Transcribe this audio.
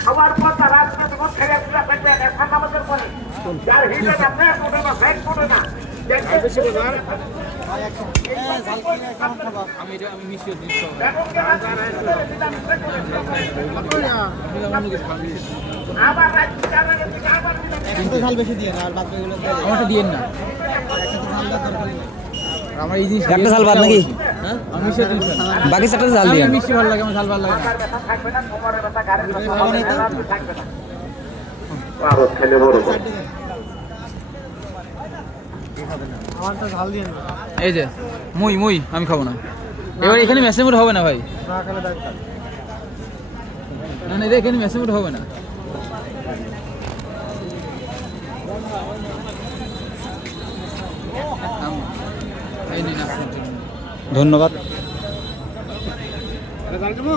খাওয়ার পর তার রাত্রে দুধ খেয়ে থাকবে এখন আমাদের পরে যার হিটে যাবে ওটা না ফ্যাট করে না ঝাল বেশি দিয়ে না আর বাদ বাকিগুলো আমারটা দিয়েন না আমার এই জিনিস একটা ঝাল বাদ নাকি হ্যাঁ আমি মিশিয়ে দিন বাকি চারটা ঝাল দিয়ে আমি মিষ্টি ভালো লাগে আমার ঝাল ভালো লাগে না থাকবে না কোমরের ব্যথা গাড়ির ব্যথা থাকবে না আরো খেলে বড় আমারটা ঝাল দিয়ে না এই যে মুই আমি খাবো না এবার এখানে মেসেমুট হবে না ভাই না খেলে ডাক্তার না না এখানে মেসেমুট হবে না এই নিন আপনার জন্য ধন্যবাদ ঝাল দেবো